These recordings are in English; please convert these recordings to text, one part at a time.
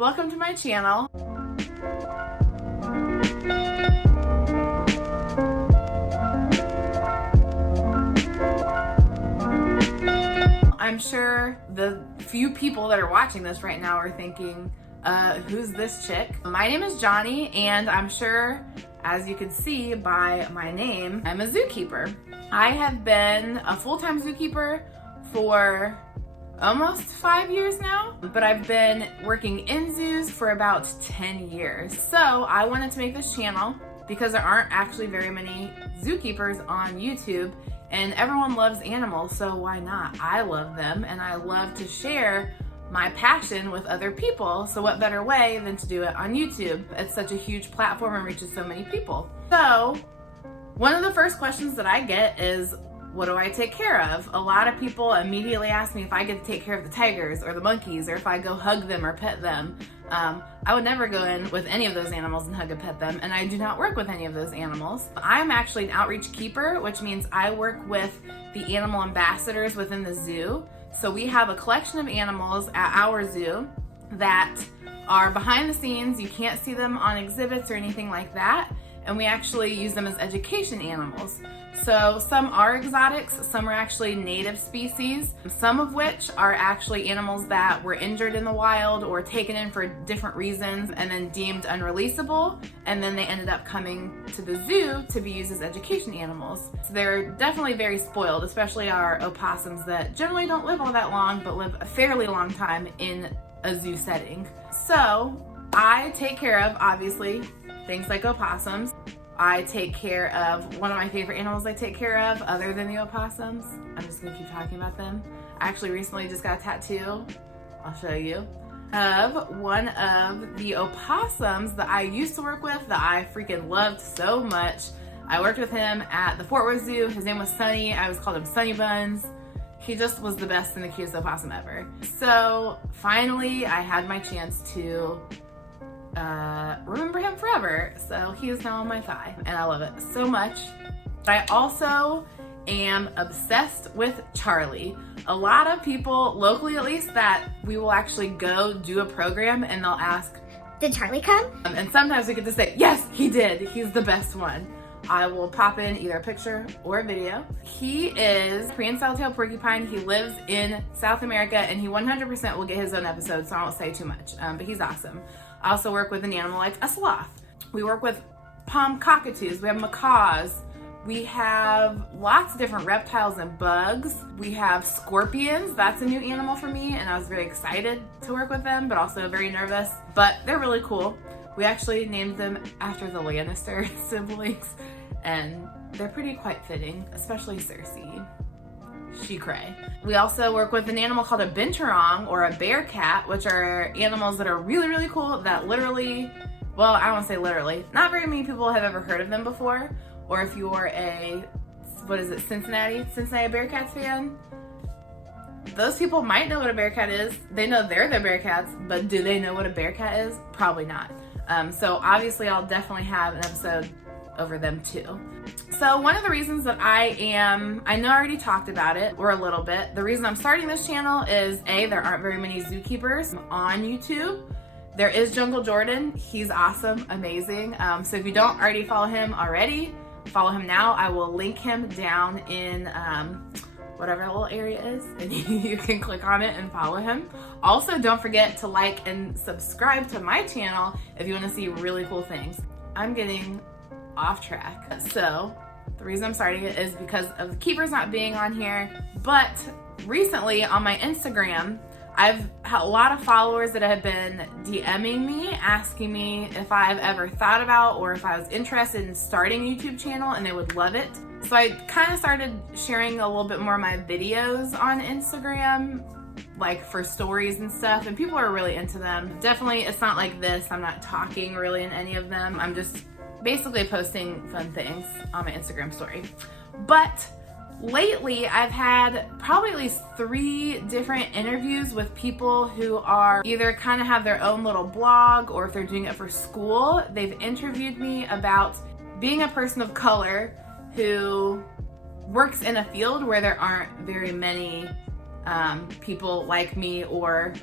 Welcome to my channel. I'm sure the few people that are watching this right now are thinking, who's this chick? My name is Johnny, and I'm sure, as you can see by my name, I'm a zookeeper. I have been a full-time zookeeper for almost 5 years now, but I've been working in zoos for about 10 years. So I wanted to make this channel because there aren't actually very many zookeepers on YouTube, and everyone loves animals, so why not? I love them, and I love to share my passion with other people, so what better way than to do it on YouTube? It's such a huge platform and reaches so many people. So one of the first questions that I get is, what do I take care of? A lot of people immediately ask me if I get to take care of the tigers or the monkeys, or if I go hug them or pet them. I would never go in with any of those animals and hug and pet them, and I do not work with any of those animals. I'm actually an outreach keeper, which means I work with the animal ambassadors within the zoo. So we have a collection of animals at our zoo that are behind the scenes. You can't see them on exhibits or anything like that. And we actually use them as education animals. So some are exotics, some are actually native species, some of which are actually animals that were injured in the wild or taken in for different reasons and then deemed unreleasable, and then they ended up coming to the zoo to be used as education animals. So they're definitely very spoiled, especially our opossums that generally don't live all that long but live a fairly long time in a zoo setting. So I take care of, obviously, things like opossums. I take care of one of my favorite animals I take care of other than the opossums. I'm just gonna keep talking about them. I actually recently just got a tattoo, I'll show you, of one of the opossums that I used to work with that I freaking loved so much. I worked with him at the Fort Worth Zoo. His name was Sunny. I always called him Sunny Buns. He just was the best and the cutest opossum ever. So finally I had my chance to remember him forever. So he is now on my thigh and I love it so much. I also am obsessed with Charlie. A lot of people, locally at least, that we will actually go do a program and they'll ask, did Charlie come? And sometimes we get to say, yes, he did. He's the best one. I will pop in either a picture or a video. He is Korean saddle-tailed porcupine. He lives in South America and he 100% will get his own episode, so I won't say too much, but he's awesome. I also work with an animal like a sloth. We work with palm cockatoos. We have macaws. We have lots of different reptiles and bugs. We have scorpions. That's a new animal for me, and I was very excited to work with them, but also very nervous. But they're really cool. We actually named them after the Lannister siblings, and they're pretty quite fitting, especially Cersei. She cray. We also work with an animal called a binturong or a bear cat, which are animals that are really, really cool that literally, well, I won't say literally, not very many people have ever heard of them before. Or if you're a, what is it, Cincinnati Bearcats fan, those people might know what a bear cat is. They know they're the Bearcats, but do they know what a bear cat is? Probably not. So obviously I'll definitely have an episode over them too. So one of the reasons that I know I already talked about it, or a little bit, the reason I'm starting this channel is A, there aren't very many zookeepers on YouTube. There is Jungle Jordan. He's awesome, amazing. So if you don't already follow him already, follow him now. I will link him down in whatever little area is, and you can click on it and follow him. Also, don't forget to like and subscribe to my channel if you want to see really cool things. I'm getting off track. So the reason I'm starting it is because of the keepers not being on here, but recently on my Instagram, I've had a lot of followers that have been DMing me, asking me if I've ever thought about or if I was interested in starting a YouTube channel, and they would love it. So I kind of started sharing a little bit more of my videos on Instagram, like for stories and stuff, and people are really into them. Definitely, it's not like this. I'm not talking really in any of them. I'm just basically posting fun things on my Instagram story. But lately, I've had probably at least 3 different interviews with people who are either kind of have their own little blog, or if they're doing it for school, they've interviewed me about being a person of color who works in a field where there aren't very many people like me or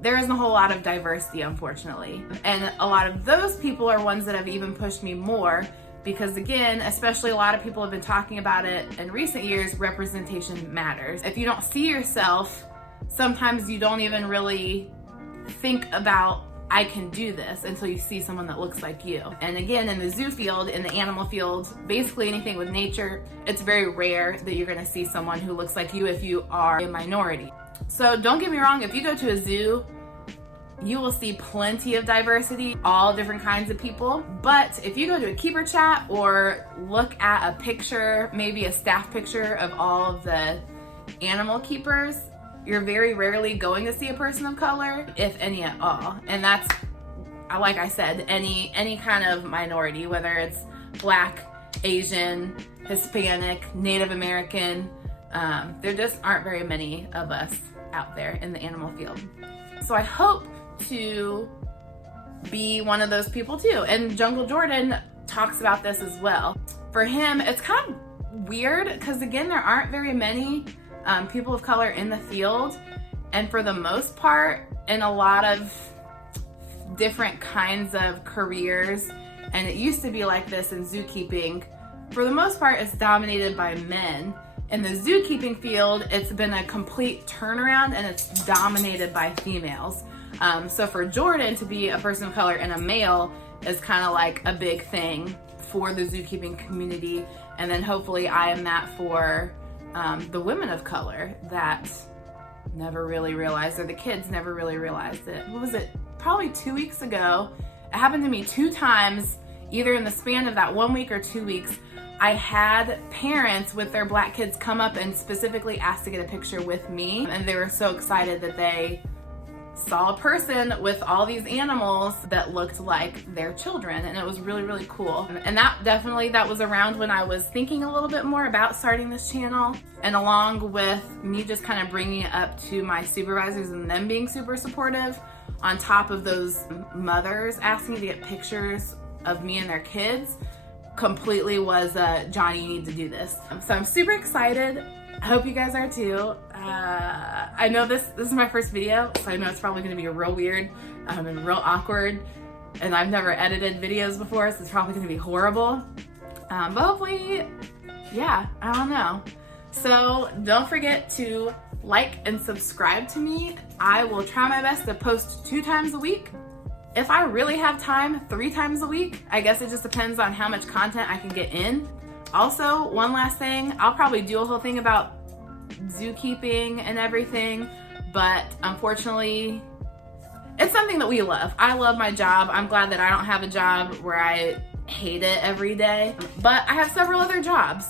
there isn't a whole lot of diversity, unfortunately. And a lot of those people are ones that have even pushed me more because, again, especially a lot of people have been talking about it in recent years, representation matters. If you don't see yourself, sometimes you don't even really think about, I can do this, until you see someone that looks like you. And again, in the zoo field, in the animal field, basically anything with nature, it's very rare that you're gonna see someone who looks like you if you are a minority. So don't get me wrong, if you go to a zoo, you will see plenty of diversity, all different kinds of people. But if you go to a keeper chat or look at a picture, maybe a staff picture of all of the animal keepers, you're very rarely going to see a person of color, if any at all. And that's, like I said, any kind of minority, whether it's Black, Asian, Hispanic, Native American, there just aren't very many of us out there in the animal field. So I hope to be one of those people too. And Jungle Jordan talks about this as well. For him, it's kind of weird because, again, there aren't very many people of color in the field, and for the most part, in a lot of different kinds of careers, and it used to be like this in zookeeping, for the most part it's dominated by men. In the zookeeping field, it's been a complete turnaround and it's dominated by females. So for Jordan to be a person of color and a male is kind of like a big thing for the zookeeping community, and then hopefully I am that for the women of color that never really realized, or the kids never really realized it. What was it? Probably 2 weeks ago. It happened to me 2 times, either in the span of that 1 week or 2 weeks. I had parents with their Black kids come up and specifically ask to get a picture with me, and they were so excited that they saw a person with all these animals that looked like their children, and it was really, really cool. And that was around when I was thinking a little bit more about starting this channel, and along with me just kind of bringing it up to my supervisors and them being super supportive, on top of those mothers asking to get pictures of me and their kids, completely was Johnny, you need to do this. So I'm super excited. I hope you guys are too. I know this is my first video, so I know it's probably gonna be real weird and real awkward, and I've never edited videos before, so it's probably gonna be horrible. But hopefully, yeah, I don't know. So don't forget to like and subscribe to me. I will try my best to post 2 times a week. If I really have time, 3 times a week. I guess it just depends on how much content I can get in. Also, one last thing, I'll probably do a whole thing about zookeeping and everything, but unfortunately, it's something that we love. I love my job. I'm glad that I don't have a job where I hate it every day, but I have several other jobs.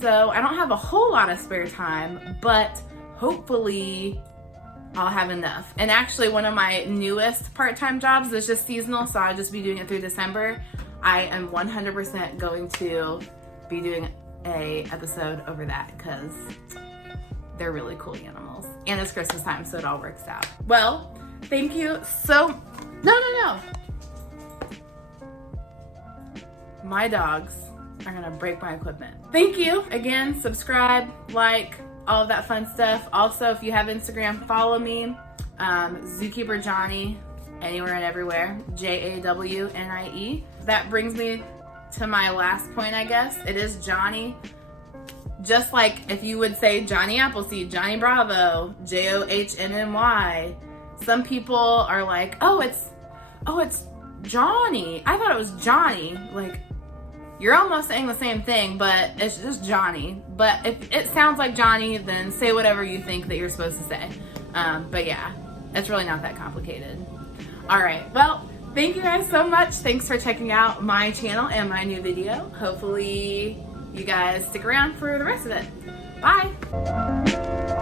So I don't have a whole lot of spare time, but hopefully I'll have enough. And actually, one of my newest part-time jobs is just seasonal, so I'll just be doing it through December. I am 100% going to be doing a episode over that because they're really cool animals. And it's Christmas time, so it all works out. Well, thank you so... No. My dogs are gonna break my equipment. Thank you. Again, subscribe, like, all of that fun stuff. Also, if you have Instagram, follow me. Zookeeper Johnny, anywhere and everywhere. JAWNIE. That brings me to my last point, I guess. It is Johnny. Just like if you would say Johnny Appleseed, Johnny Bravo, JOHNNY. Some people are like, oh, it's Johnny. I thought it was Johnny. Like, you're almost saying the same thing, but it's just Johnny. But if it sounds like Johnny, then say whatever you think that you're supposed to say. But yeah, it's really not that complicated. All right, well, thank you guys so much. Thanks for checking out my channel and my new video. Hopefully you guys stick around for the rest of it. Bye.